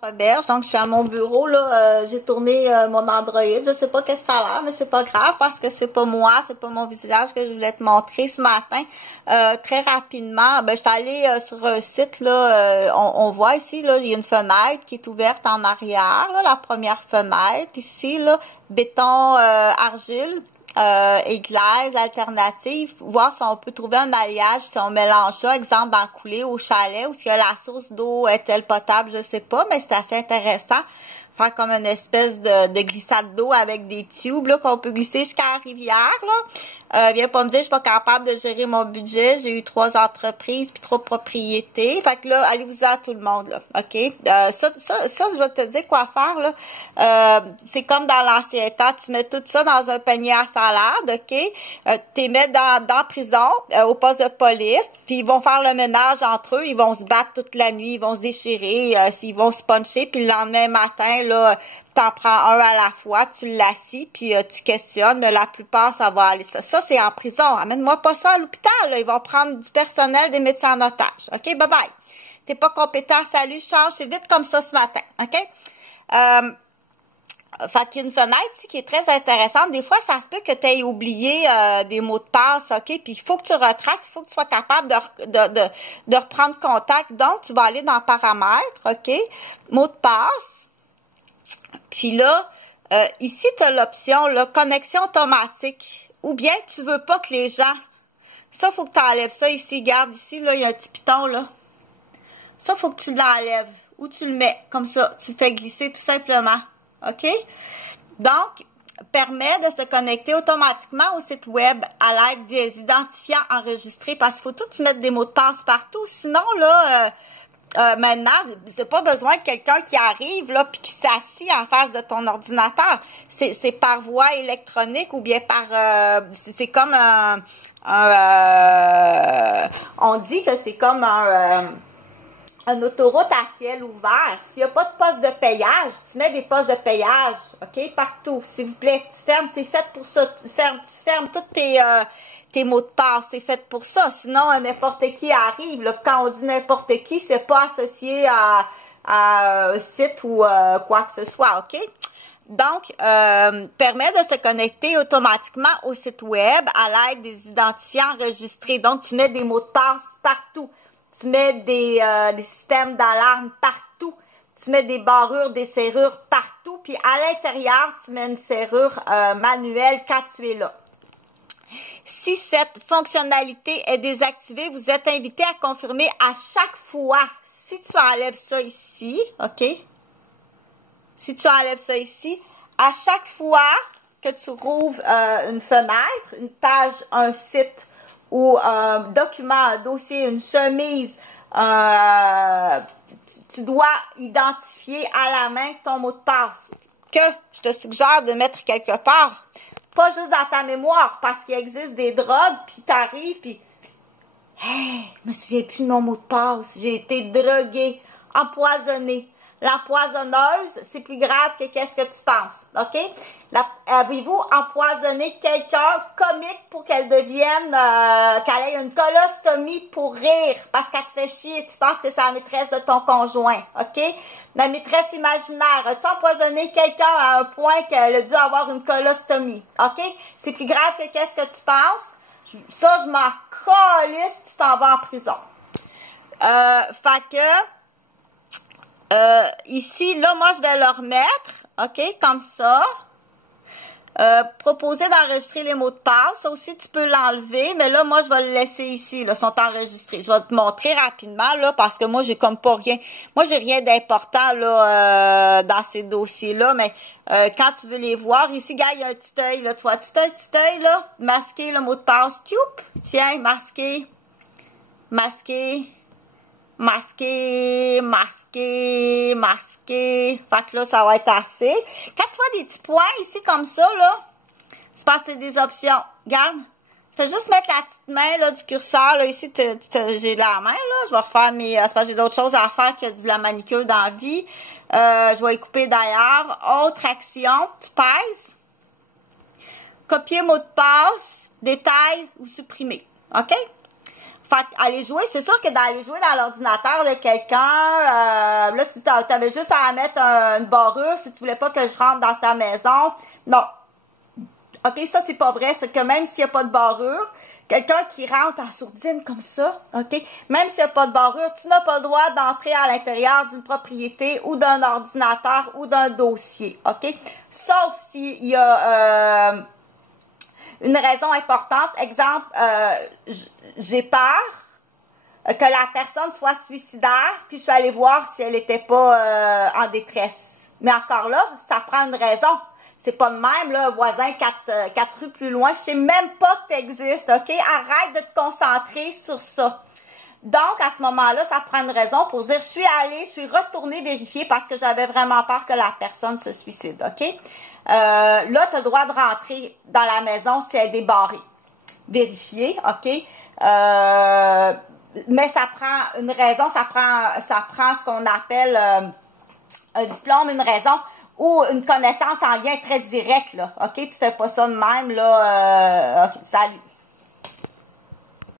Auberge, donc je suis à mon bureau là, j'ai tourné mon Android, je sais pas qu'est-ce que ça a l'air, mais c'est pas grave parce que c'est pas moi, c'est pas mon visage que je voulais te montrer ce matin. Très rapidement, je suis allée sur un site là, on voit ici là, il y a une fenêtre qui est ouverte en arrière, là, la première fenêtre ici là, béton argile. Et glaise alternative, voir si on peut trouver un alliage, si on mélange ça, exemple dans coulée au chalet, ou si la source d'eau est-elle potable, je sais pas, mais c'est assez intéressant. Faire comme une espèce de glissade d'eau avec des tubes là qu'on peut glisser jusqu'à la rivière là. Viens pas me dire je suis pas capable de gérer mon budget, j'ai eu 3 entreprises puis 3 propriétés. Fait que là, allez-vous à tout le monde là, OK? Ça je vais te dire quoi faire là. C'est comme dans l'ancien temps, tu mets tout ça dans un panier à salade, OK? Tu mets dans prison au poste de police, puis ils vont faire le ménage entre eux, ils vont se battre toute la nuit, ils vont se déchirer, ils vont se puncher, puis le lendemain matin là, t'en prends un à la fois, tu l'assis, puis tu questionnes, mais la plupart, ça va aller. Ça c'est en prison. Amène-moi pas ça à l'hôpital, là. Ils vont prendre du personnel, des médecins en otage. OK? Bye-bye. T'es pas compétent, salut, change. C'est vite comme ça ce matin. OK? Fait qu'il y a une fenêtre ici qui est très intéressante. Des fois, ça se peut que tu aies oublié des mots de passe, OK? Puis il faut que tu retraces, il faut que tu sois capable de reprendre contact. Donc, tu vas aller dans paramètres, OK? Mots de passe. Puis là, ici, tu as l'option, là, connexion automatique. Ou bien tu veux pas que les gens... Ça, faut que tu enlèves ça ici. Regarde ici, là, il y a un petit piton, là. Ça, faut que tu l'enlèves. Ou tu le mets comme ça. Tu le fais glisser tout simplement. OK? Donc, permet de se connecter automatiquement au site web à l'aide des identifiants enregistrés. Parce qu'il faut tout mettre des mots de passe partout. Sinon, là... maintenant, c'est pas besoin de quelqu'un qui arrive là puis qui s'assit en face de ton ordinateur. C'est par voie électronique ou bien par c'est comme on dit que c'est comme une autoroute à ciel ouvert. S'il n'y a pas de poste de payage, tu mets des postes de payage, OK, partout. S'il vous plaît, tu fermes, c'est fait pour ça. Tu fermes tous tes mots de passe, c'est fait pour ça. Sinon, n'importe qui arrive. Là, quand on dit n'importe qui, c'est pas associé à un site ou quoi que ce soit, OK? Donc, permet de se connecter automatiquement au site web à l'aide des identifiants enregistrés. Donc, tu mets des mots de passe partout. Tu mets des systèmes d'alarme partout. Tu mets des barrures, des serrures partout. Puis à l'intérieur, tu mets une serrure manuelle quand tu es là. Si cette fonctionnalité est désactivée, vous êtes invité à confirmer à chaque fois. Si tu enlèves ça ici, OK? Si tu enlèves ça ici, à chaque fois que tu rouvres une fenêtre, une page, un site, ou un document, un dossier, une chemise, tu dois identifier à la main ton mot de passe que je te suggère de mettre quelque part, pas juste dans ta mémoire, parce qu'il existe des drogues, puis t'arrives, puis hey, je me souviens plus de mon mot de passe, j'ai été droguée, empoisonnée. L'empoisonneuse, c'est plus grave que qu'est-ce que tu penses, OK? Avez-vous empoisonné quelqu'un comique pour qu'elle devienne, qu'elle ait une colostomie pour rire, parce qu'elle te fait chier, tu penses que c'est la maîtresse de ton conjoint, OK? La maîtresse imaginaire, as-tu empoisonné quelqu'un à un point qu'elle a dû avoir une colostomie, OK? C'est plus grave que qu'est-ce que tu penses? Ça, je m'en calisse, tu t'en vas en prison. Fait que... ici, là, moi, je vais le remettre, OK, comme ça. Proposer d'enregistrer les mots de passe. Ça aussi, tu peux l'enlever, mais là, moi, je vais le laisser ici, là, sont enregistrés. Je vais te montrer rapidement, là, parce que moi, j'ai comme pas rien. Moi, j'ai rien d'important, là, dans ces dossiers-là, mais quand tu veux les voir, ici, gars, il y a un petit œil, là, tu vois, tu as un petit œil, là, masqué le mot de passe, tchoup, tiens, masqué, masqué. Masqué, masqué, masqué. Fait que là, ça va être assez. Quand tu vois des petits points ici comme ça, là, c'est parce que c'est des options. Regarde. Tu fais juste mettre la petite main là, du curseur. Là, ici, j'ai la main. Là. Je vais refaire mes... c'est parce que j'ai d'autres choses à faire que de la manicure dans la vie. Je vais y couper d'ailleurs. Autre action. Tu pèses. Copier mot de passe, détail ou supprimer. OK? Fait aller jouer, c'est sûr que d'aller jouer dans l'ordinateur de quelqu'un, là, tu avais juste à mettre une barrure si tu voulais pas que je rentre dans ta maison. Non. OK, ça, c'est pas vrai. C'est que même s'il n'y a pas de barrure, quelqu'un qui rentre en sourdine comme ça, OK, même s'il n'y a pas de barrure, tu n'as pas le droit d'entrer à l'intérieur d'une propriété ou d'un ordinateur ou d'un dossier, OK? Sauf s'il y a une raison importante. Exemple, j'ai peur que la personne soit suicidaire, puis je suis allée voir si elle était pas en détresse. Mais encore là, ça prend une raison. C'est pas de même, là, voisin, quatre rues plus loin. Je sais même pas que t'existes, OK? Arrête de te concentrer sur ça. Donc, à ce moment-là, ça prend une raison pour dire, je suis retournée vérifier parce que j'avais vraiment peur que la personne se suicide, OK? Là, tu as le droit de rentrer dans la maison si elle est débarrée. Vérifier, OK? Mais ça prend une raison, ça prend ce qu'on appelle un diplôme, une raison ou une connaissance en lien très direct, là. OK? Tu fais pas ça de même, là. Salut.